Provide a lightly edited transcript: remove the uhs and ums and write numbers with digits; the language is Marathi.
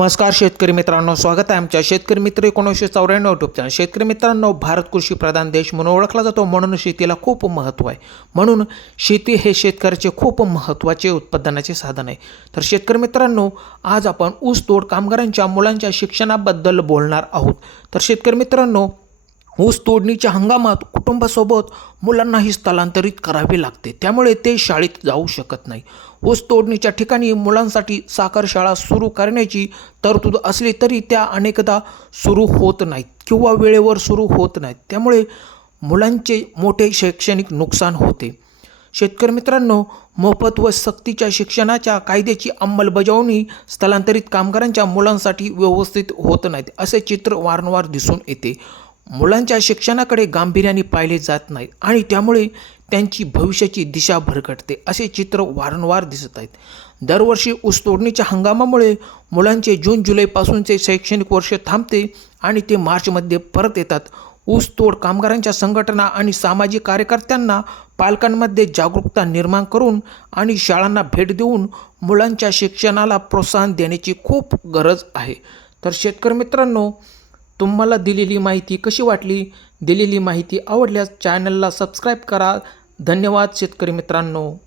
नमस्कार शेतकरी मित्रांनो, स्वागत आहे आमच्या शेतकरी मित्र 1994 यूट्यूब चॅनल. शेतकरी मित्रांनो, भारत कृषी प्रधान देश म्हणून ओळखला जातो, म्हणून शेतीला खूप महत्त्व आहे. म्हणून शेती हे शेतकऱ्याचे खूप महत्त्वाचे उत्पादनाचे साधन आहे. तर शेतकरी मित्रांनो, आज आपण ऊसतोड कामगारांच्या मुलांच्या शिक्षणाबद्दल बोलणार आहोत. तर शेतकरी मित्रांनो, ऊस तोडणीच्या हंगामात कुटुंबासोबत मुलांनाही स्थलांतरित करावे लागते, त्यामुळे ते शाळेत जाऊ शकत नाही. ऊस तोडणीच्या ठिकाणी मुलांसाठी साखर शाळा सुरू करण्याची तरतूद असली तरी त्या अनेकदा सुरू होत नाहीत किंवा वेळेवर सुरू होत नाहीत, त्यामुळे मुलांचे मोठे शैक्षणिक नुकसान होते. शेतकरी मित्रांनो, मोफत व सक्तीच्या शिक्षणाच्या कायद्याची अंमलबजावणी स्थलांतरित कामगारांच्या मुलांसाठी व्यवस्थित होत नाहीत, असे चित्र वारंवार दिसून येते. मुलांच्या शिक्षणाकडे गांभीर्याने पाहिले जात नाही आणि त्यामुळे त्यांची भविष्याची दिशा भरकटते, असे चित्र वारंवार दिसत आहेत. दरवर्षी ऊस तोडणीच्या हंगामामुळे मुलांचे जून जुलैपासूनचे शैक्षणिक वर्ष थांबते आणि ते मार्चमध्ये परत येतात. ऊस तोड कामगारांच्या संघटना आणि सामाजिक कार्यकर्त्यांना पालकांमध्ये जागरूकता निर्माण करून आणि शाळांना भेट देऊन मुलांच्या शिक्षणाला प्रोत्साहन देण्याची खूप गरज आहे. तर शेतकरी मित्रांनो, तुम्हाला दिलेली माहिती कशी वाटली? दिलेली माहिती आवडल्यास चॅनलला सबस्क्राईब करा. धन्यवाद शेतकरी मित्रांनो.